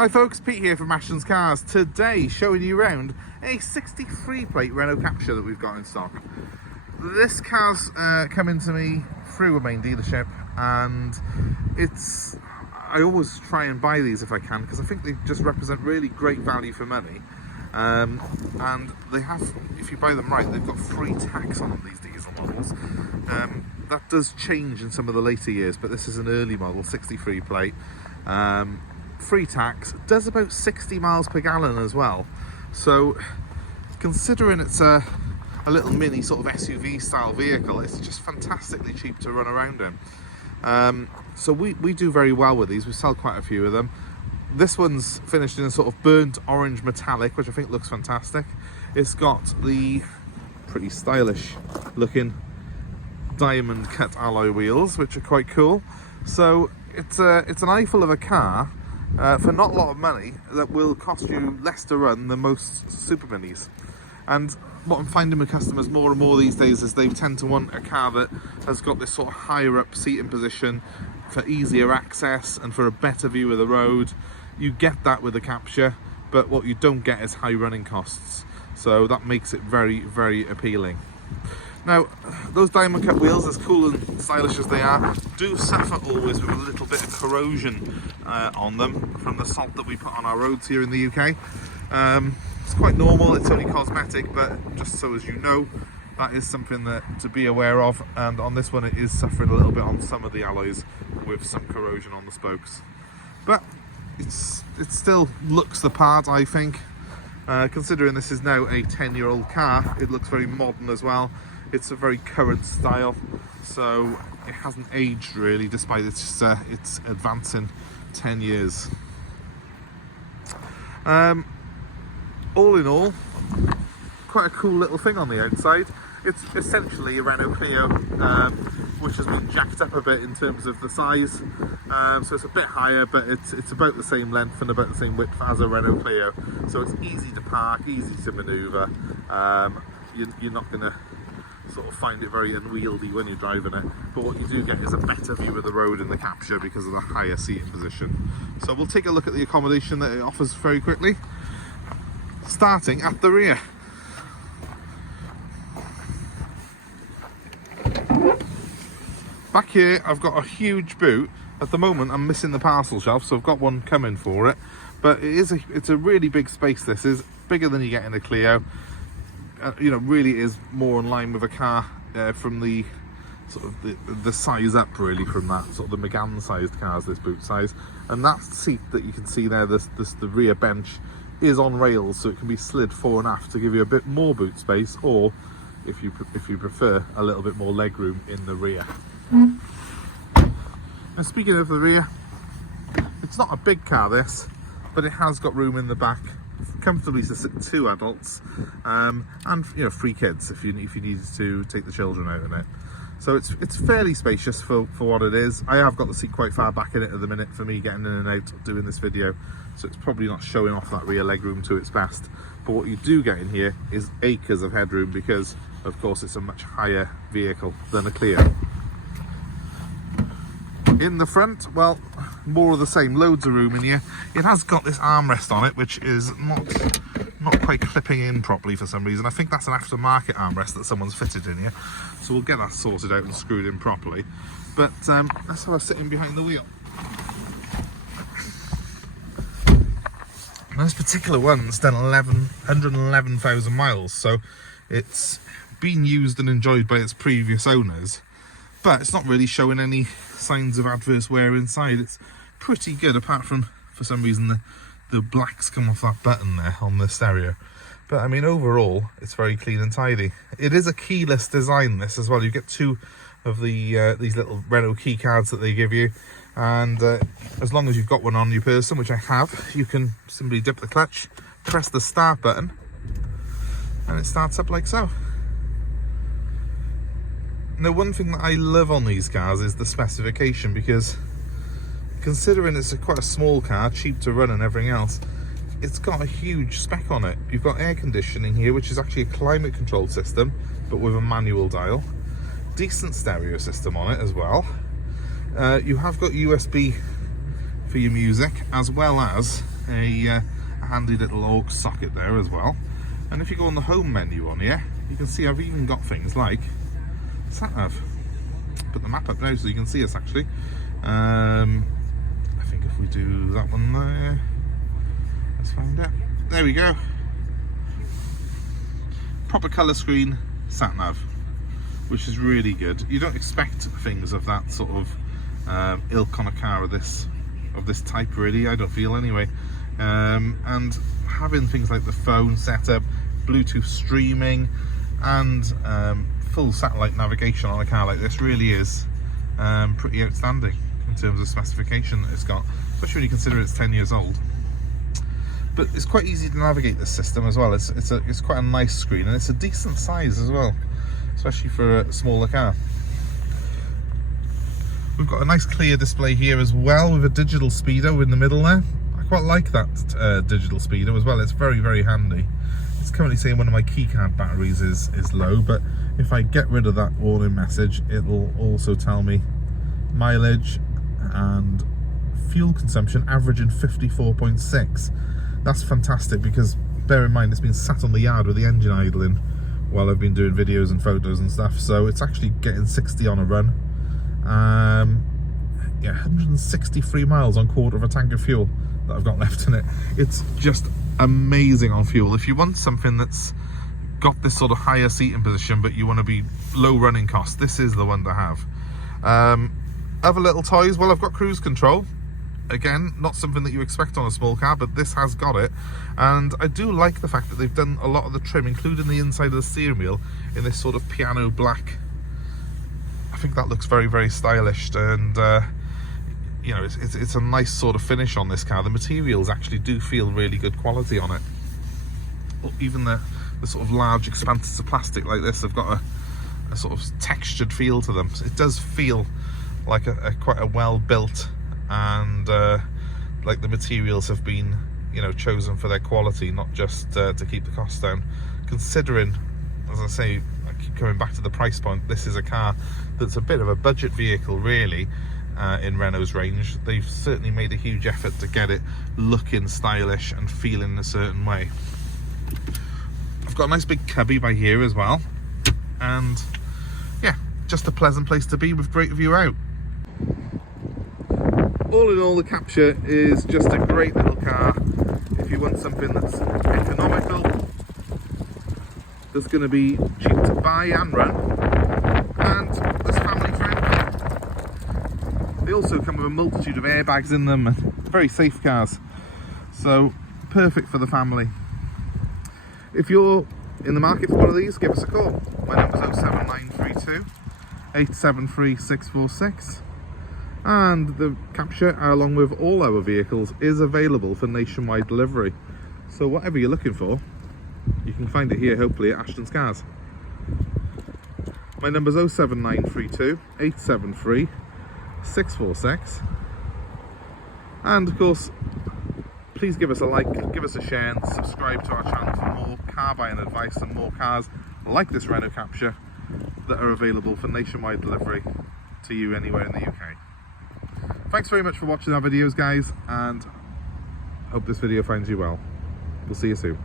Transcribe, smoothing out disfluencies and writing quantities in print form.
Hi folks, Pete here from Ashton's Cars. Today showing you around a 63 plate Renault Captur that we've got in stock. This car's coming to me through a main dealership, and I always try and buy these if I can, because I think they just represent really great value for money. And they have, if you buy them right, they've got free tax on them, these diesel models. That does change in some of the later years, but this is an early model, 63 plate. Free tax, does about 60 miles per gallon as well. So considering it's a little mini sort of SUV style vehicle, it's just fantastically cheap to run around in. So we do very well with these. We sell quite a few of them. This one's finished in a sort of burnt orange metallic, which I think looks fantastic. It's got the pretty stylish looking diamond cut alloy wheels, which are quite cool. So it's an eyeful of a car for not a lot of money that will cost you less to run than most super minis. And what I'm finding with customers more and more these days is they tend to want a car that has got this sort of higher up seating position for easier access and for a better view of the road. You get that with the Captur, but what you don't get is high running costs. So that makes it very, very appealing. Now, those diamond cut wheels, as cool and stylish as they are, do suffer always with a little bit of corrosion on them from the salt that we put on our roads here in the UK. It's quite normal, it's only cosmetic, but just so as you know, that is something to be aware of. And on this one, it is suffering a little bit on some of the alloys with some corrosion on the spokes. But it still looks the part, I think. Considering this is now a 10-year-old car, it looks very modern as well. It's a very current style, so it hasn't aged really, despite its advancing 10 years. All in all, quite a cool little thing on the outside. It's essentially a Renault Clio, which has been jacked up a bit in terms of the size. So it's a bit higher, but it's about the same length and about the same width as a Renault Clio. So it's easy to park, easy to manoeuvre. You're not going to sort of find it very unwieldy when you're driving it, but what you do get is a better view of the road in the Captur because of the higher seating position. So we'll take a look at the accommodation that it offers very quickly, starting at the rear. Back here I've got a huge boot. At the moment I'm missing the parcel shelf, so I've got one coming for it, but it's a really big space. This is bigger than you get in a Clio. You know, really is more in line with a car from the sort of the size up, really, from that sort of the Megane sized cars, this boot size. And that seat that you can see there, the rear bench, is on rails, so it can be slid fore and aft to give you a bit more boot space, or if you prefer, a little bit more leg room in the rear. Now, speaking of the rear, it's not a big car this, but it has got room in the back comfortably to sit 2 adults, and you know, 3 kids if you needed to take the children out in it. So it's fairly spacious for what it is. I have got the seat quite far back in it at the minute for me getting in and out doing this video, so it's probably not showing off that rear legroom to its best. But what you do get in here is acres of headroom, because of course it's a much higher vehicle than a Clio. In the front, well, more of the same, loads of room in here. It has got this armrest on it, which is not quite clipping in properly for some reason. I think that's an aftermarket armrest that someone's fitted in here, so we'll get that sorted out and screwed in properly. But let's have a sit in behind the wheel. Now, this particular one's done 111,000 miles, so it's been used and enjoyed by its previous owners, but it's not really showing any signs of adverse wear inside. It's pretty good, apart from, for some reason, the blacks come off that button there on the stereo. But I mean, overall, it's very clean and tidy. It is a keyless design, this as well. You get 2 of the these little Renault key cards that they give you, and as long as you've got one on your person, which I have, you can simply dip the clutch, press the start button, and it starts up like so. Now, one thing that I love on these cars is the specification, because considering it's quite a small car, cheap to run and everything else, it's got a huge spec on it. You've got air conditioning here, which is actually a climate controlled system, but with a manual dial. Decent stereo system on it as well. You have got USB for your music, as well as a handy little aux socket there as well. And if you go on the home menu on here, you can see I've even got things like sat nav. Put the map up now so you can see us actually. I think if we do that one there, let's find out. There we go. Proper colour screen sat nav, which is really good. You don't expect things of that sort of ilk on a car of this type, really. I don't feel anyway. And having things like the phone setup, Bluetooth streaming, and full satellite navigation on a car like this really is pretty outstanding in terms of specification that it's got, especially when you consider it's 10 years old. But it's quite easy to navigate this system as well. It's quite a nice screen, and it's a decent size as well, especially for a smaller car. We've got a nice clear display here as well with a digital speedo in the middle there. I quite like that digital speedo as well. It's very, very handy. It's currently saying one of my keycard batteries is low, but if I get rid of that warning message, it'll also tell me mileage and fuel consumption averaging 54.6. That's fantastic, because bear in mind it's been sat on the yard with the engine idling while I've been doing videos and photos and stuff, so it's actually getting 60 on a run. Yeah, 163 miles on quarter of a tank of fuel that I've got left in it. It's just amazing on fuel. If you want something that's got this sort of higher seating position but you want to be low running costs, this is the one to have. Other little toys, well, I've got cruise control. Again, not something that you expect on a small car, but this has got it. And I do like the fact that they've done a lot of the trim, including the inside of the steering wheel, in this sort of piano black. I think that looks very, very stylish, and you know, it's a nice sort of finish on this car. The materials actually do feel really good quality on it. Even the sort of large expanses of plastic like this, they've got a sort of textured feel to them. So it does feel like quite a well built, and like the materials have been, you know, chosen for their quality, not just to keep the costs down. Considering, as I say, I keep coming back to the price point, this is a car that's a bit of a budget vehicle really. In Renault's range, they've certainly made a huge effort to get it looking stylish and feeling a certain way. I've got a nice big cubby by here as well, and yeah, just a pleasant place to be with great view out. All in all, the Captur is just a great little car if you want something that's economical, that's going to be cheap to buy and run, and that's family friendly. They also come with a multitude of airbags in them, and very safe cars, so perfect for the family. If you're in the market for one of these, give us a call. My number's 07932 873 646, and the Captur, along with all our vehicles, is available for nationwide delivery. So whatever you're looking for, you can find it here, hopefully, at Ashton's Cars. My number's 07932 873 646, and of course, please give us a like, give us a share, and subscribe to our channel for more car buying advice and more cars like this Renault Captur that are available for nationwide delivery to you anywhere in the UK. Thanks very much for watching our videos, guys, and hope this video finds you well. We'll see you soon.